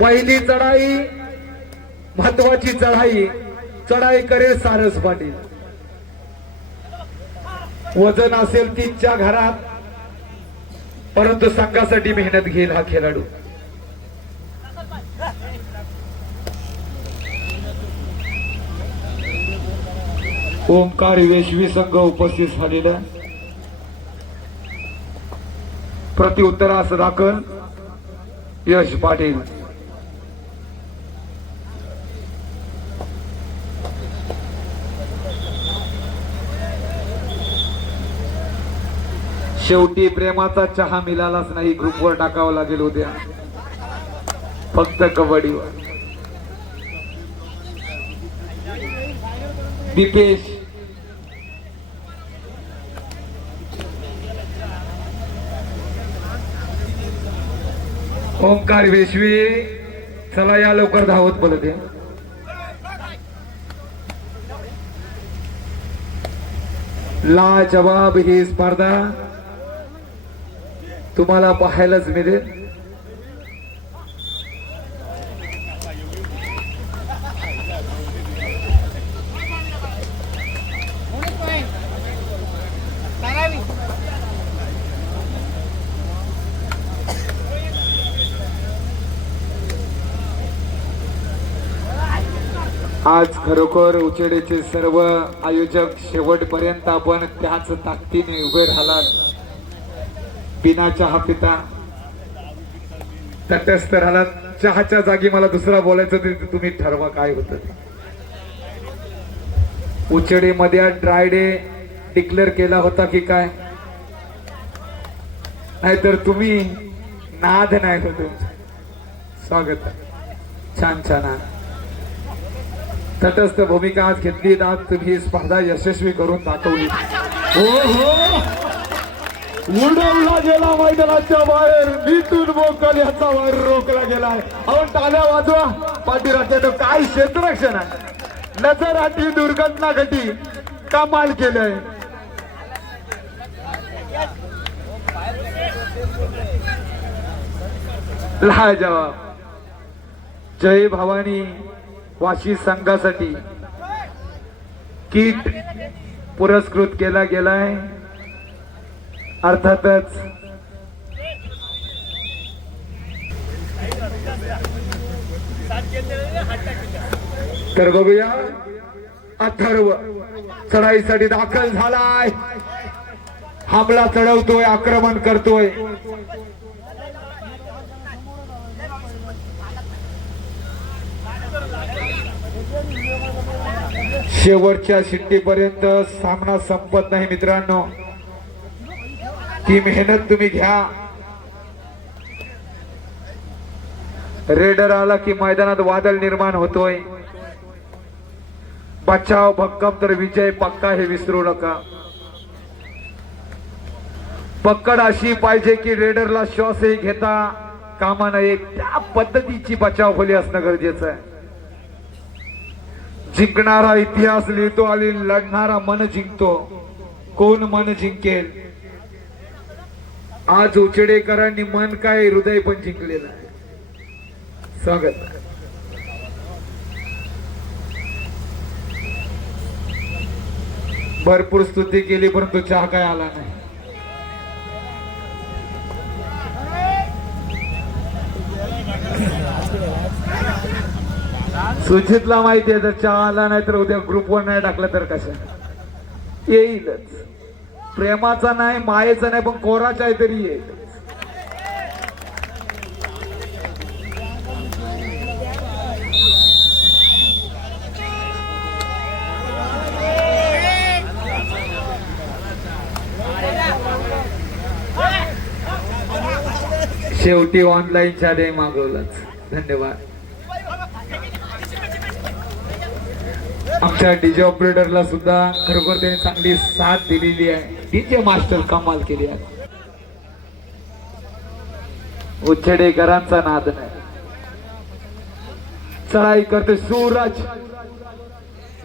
पहिली चढाई महत्वाची चढाई, चढाई करेल सारस पाटील. वजन असेल 3च्या घरात, परंतु संघासाठी मेहनत घेईल हा खेळाडू. ओमकार वेशवी संघ उपस्थित झालेला. प्रत्युत्तरास दाखल यश पाटील. शेवटी प्रेमाचा चहा मिळालाच नाही, ग्रुपवर टाकावं लागेल उद्या फक्त कबड्डीवर. दीपेश ओमकार वेशवी, चला या लवकर धावत बोलत आहे. लाजवाब ही स्पर्धा तुम्हाला पाहायलाच मिळेल. आज खरोखर उचेडीचे सर्व आयोजक शेवटपर्यंत आपण त्याच ताकदीने उभे राहिलात. बिना चहा पिता तटस्थ राहिलात. चहाच्या जागी मला दुसरा बोलायचं ते तुम्ही ठरवा काय होतं ते. उचेडीमध्ये ड्राय डे डिक्लेअर केला होता की काय, नाहीतर तुम्ही नाद नाही होत. स्वागत आहे. छान छान तटस्थ भूमिका आज घेतली. आज तुम्ही स्पर्धा यशस्वी करून दाखवली. हो हो, उडवला गेला मैदानाच्या बाहेर. नितून मोकल याचा वर रोखला गेलाय. आपण टाळ्या वाजवा. पाठीराख्यानं काय क्षेत्ररक्षण आहे. नजर आठी दुर्घटना घटी, कमाल केलंय. लाजवाब. जय भवानी वाशी संघासाठी किट पुरस्कृत केला गेलाय. अर्थातच तर बघूया, अथर्व चढाईसाठी दाखल झालाय. हमला चढवतोय, आक्रमण करतोय. शेवटच्या शिट्टीपर्यंत सामना संपत नाही मित्रांनो. ती मेहनत तुम्ही घ्या. रेडर आला की मैदानात वादळ निर्माण होतोय. बचाव भक्कम तर विजय पक्का, हे विसरू नका. पकड अशी पाहिजे की रेडरला श्वासही घेता कामा नये. त्या पद्धतीची बचाव खोली असणं गरजेचं आहे. जिंकणारा इतिहास लिहितो आणि लढणारा मन जिंकतो. कोण मन जिंकेल? आज उचेडेकरांनी मन काय हृदय पण जिंकलेलं आहे. स्वागत. भरपूर स्तुती केली परंतु चहा काय आला नाही. सुजितला माहिती आहे, जर चहा आला नाही तर उद्या ग्रुपवर नाही टाकलं तर कसं येईलच. प्रेमाचा नाही, मायेचा नाही, पण कोराचा आहे तरी येईल. शेवटी ऑनलाईन शाळे मागवलंच. धन्यवाद. आमच्या डीजे ऑपरेटरला सुद्धा खरोखर त्याने चांगली साथ दिलेली आहे. डीजे मास्टर कमाल केली आहे. उच्छेडेकरांचा नाद नाही. चढाई करते सूरज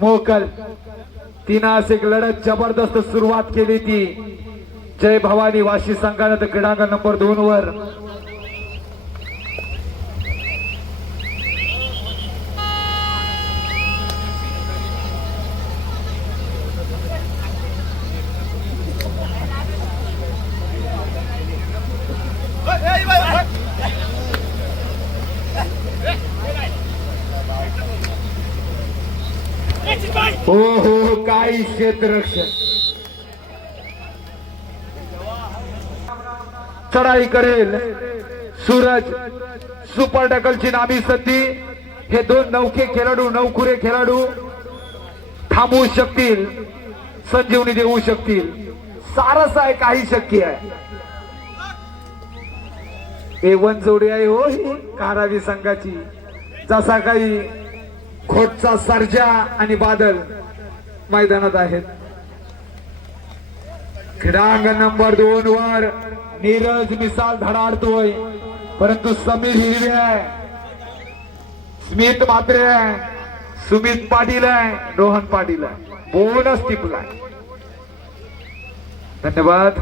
मोकल. तिनास एक लढत जबरदस्त सुरुवात केली ती. जय भवानी वाशी संघाने क्रीडांगण नंबर 2 वर हो हो काय क्षेत्ररक्षण चढाई करेल सूरज सुपर टॅकलची नामी संधी हे दोन नौखे खेळाडू नौखुरे खेळाडू थांबवू शकतील संजीवनी देऊ शकतील सारस आहे काही शक्य आहे A1 जोडी आहे हो ही कारावी संघाची जसा काही खोटचा सर्जा आणि बादल मैदानात आहेत क्रीडांगण नंबर 2 वर नीरज मिसाल धडाडतोय परंतु समीर हिरवे आहे स्मित म्हात्रे आहे सुमित पाटील आहे रोहन पाटील आहे बोनस टिपला धन्यवाद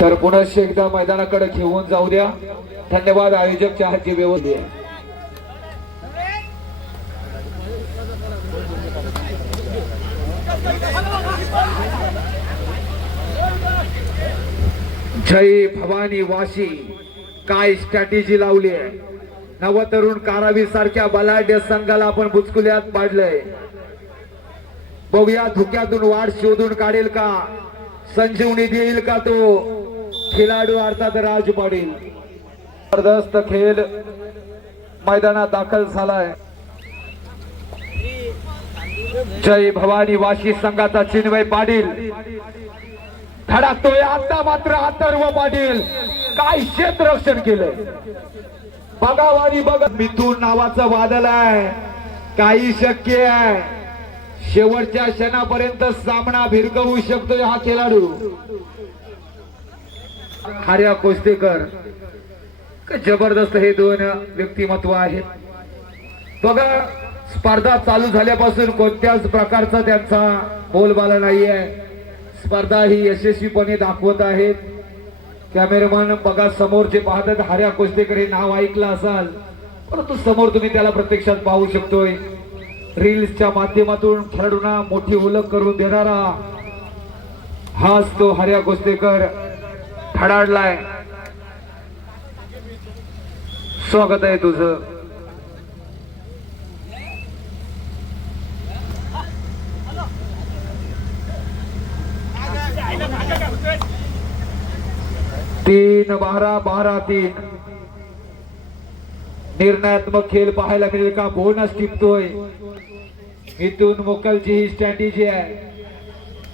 तर पुन्हा एकदा मैदानाकडे घेऊन जाऊ द्या धन्यवाद आयोजक चहाची व्यवस्था जय भवानी वाशी काय स्ट्रॅटेजी लावली आहे नवतरुण कारावी सारख्या बलाढ्य संघाला आपण बुचकुल्यात पाडलंय बघूया धुक्यातून वाट शोधून काढेल का संजीवनी देईल का तो खेळाडू अर्थात राज पाटील जबरदस्त खेळ मैदानात दाखल झालाय जय भवानी वाशी संघाचा चिन्मय पाटील धडकतोय आता मात्र अथर्व पाटील काय क्षेत्ररक्षण केलंय बघावानी बघा मिथून नावाचा वादळ आहे काही शक्य आहे शेवटच्या क्षणापर्यंत सामना भिरकवू शकतोय हा खेळाडू हार्या कोस्तेकर जबरदस्त हे दोन व्यक्तिमत्व आहेत बघा स्पर्धा चालू झाल्यापासून कोणत्याच प्रकारचा त्यांचा बोलबाला नाहीये स्पर्धा ही यशस्वीपणे दाखवत आहेत कॅमेरामन बघा समोर जे पाहतात हार्या कोस्तेकर हे नाव ऐकलं असाल परंतु समोर तुम्ही त्याला प्रत्यक्षात पाहू शकतोय रील्सच्या माध्यमातून खेळाडूंना मोठी ओळख करून देणारा हाच तो हार्या कोस्तेकर धडाडलाय स्वागत आहे तुझं तीन 12-12-3 निर्णयात्मक खेळ पाहायला मिळेल का बोनस टिपतोय इथून मोकलची ही स्ट्रॅटेजी आहे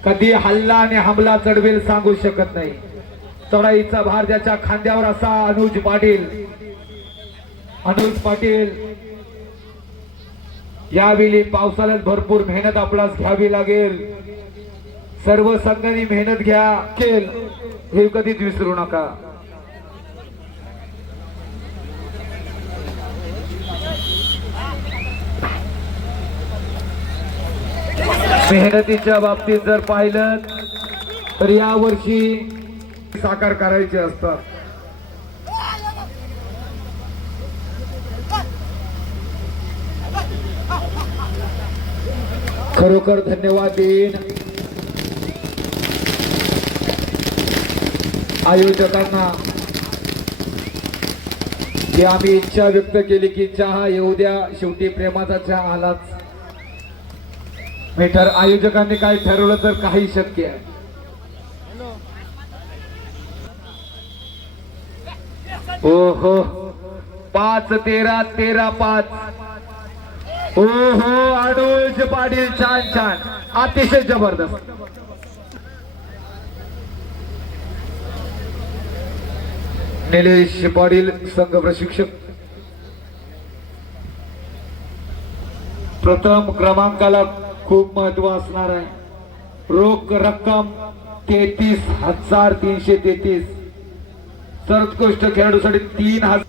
कधी हल्ला आणि हमला चढवेल सांगू शकत नाही चढाईचा भार ज्याच्या खांद्यावर असा अनुज पाटील यावेळी पावसाळ्यात भरपूर मेहनत आपणास घ्यावी लागेल. सर्व संघांनी मेहनत घ्या खेळ हे कधीच विसरू नका. मेहनतीच्या बाबतीत जर पाहिलं तर यावर्षी साकार करायचे असतात. खरोखर धन्यवाद देईन आयोजकांना की आम्ही इच्छा व्यक्त केली की चहा येऊ द्या. शेवटी प्रेमाचा चहा आलाच. मीटर आयोजकांनी काय ठरवलं तर काही शक्य आहे. ओहो 5-13 13-5. ओहो अनुज पाटील छान छान अतिशय जबरदस्त. निलेश पाटील संघ प्रशिक्षक. प्रथम क्रमांकाला खूप महत्व असणार आहे. रोख रक्कम 33,333. सर्वोत्कृष्ट खेळाडूसाठी 3,000.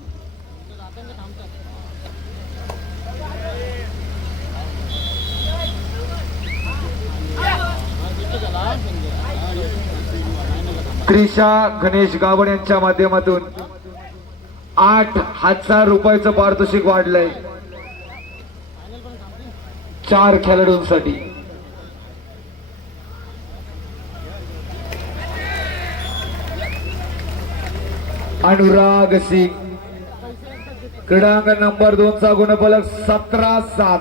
त्रिशा गणेश गावण यांच्या माध्यमातून 8,000 रुपयाचं पारितोषिक वाढलंय 4 खेळाडूंसाठी. अनुराग सिंग क्रीडांगण नंबर 2 चा गुणफलक 17-7.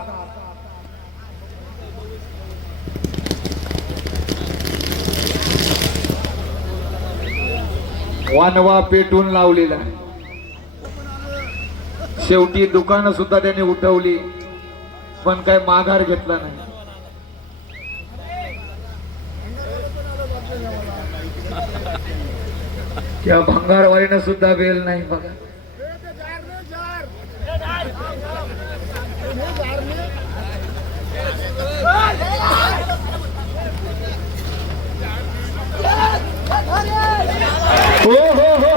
वानवा पेटून लावलेला. शेवटी दुकानं सुद्धा त्यांनी उठवली पण काय माघार घेतला नाही. त्या भंगारवालीनं सुद्धा वेल नाही बघा. हो हो हो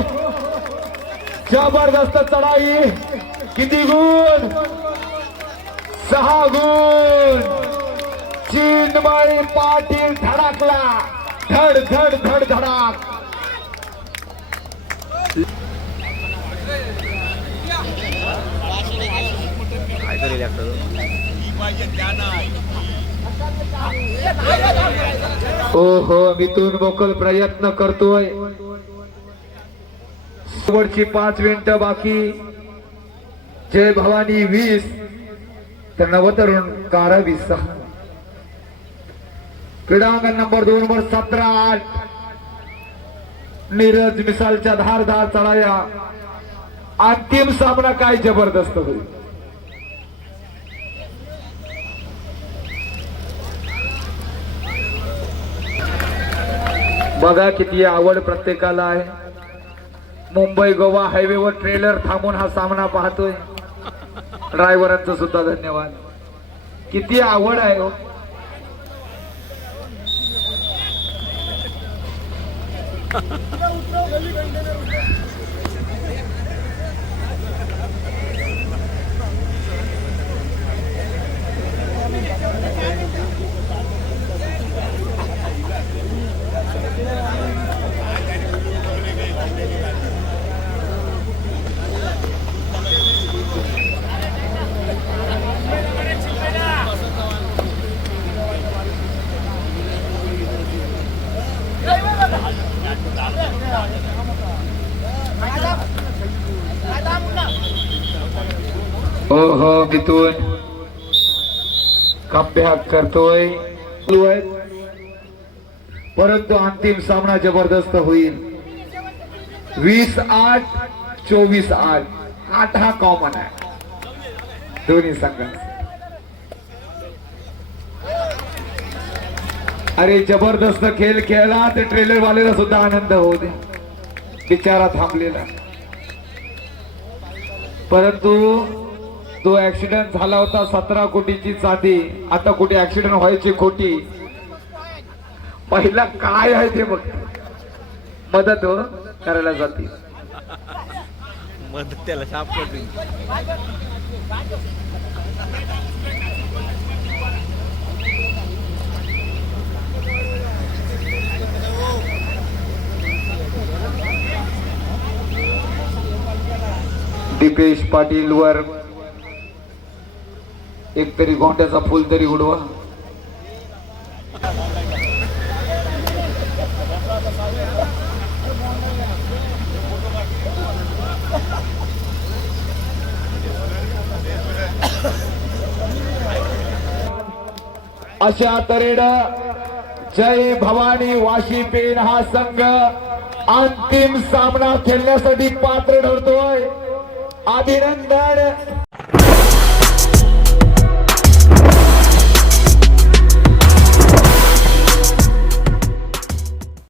जबरदस्त चढाई. किती गुण? 6 गुण. चिन्मय पाटील धडकला. धड धड धड धडाक. ओहो मिथून बोकल प्रयत्न करतोय. शेवटची 5 मिनिटं बाकी. जय भवानी 20 तर नवतरुण कारा 20. क्रीडांगण नंबर 2 वर 17-8. नीरज मिसालच्या धारदार चढाया. अंतिम सामना काय जबरदस्त होईल. बघा किती आवड प्रत्येकाला आहे. मुंबई गोवा हायवेवर ट्रेलर थांबून हा सामना पाहतोय. ड्रायव्हरांचं सुद्धा धन्यवाद. किती आवड आहे हो. हो मिथून कमबॅक करतोय. परंतु अंतिम सामना जबरदस्त होईल. 20-8 24-8. 8 हा कॉमन आहे दोन्ही संघांचा. अरे जबरदस्त खेळ खेळला. ते ट्रेलर वालेला सुद्धा आनंद होऊ दे. बिचारा थांबलेला. परंतु तो ऍक्सिडेंट झाला होता 17 कोटीची चांदी, आता कुठे ऍक्सिडेंट व्हायची खोटी. पहिला काय आहे ते बघ, मदत हो करायला जाते. मदत त्याला सापडली. दीपेश पाटील वर एक तरी गोंड्याचा फुल तरी उडवा. अशा तऱ्हेनं जय भवानी वाशी पेन हा संघ अंतिम सामना खेळण्यासाठी पात्र ठरतोय. अभिनंदन.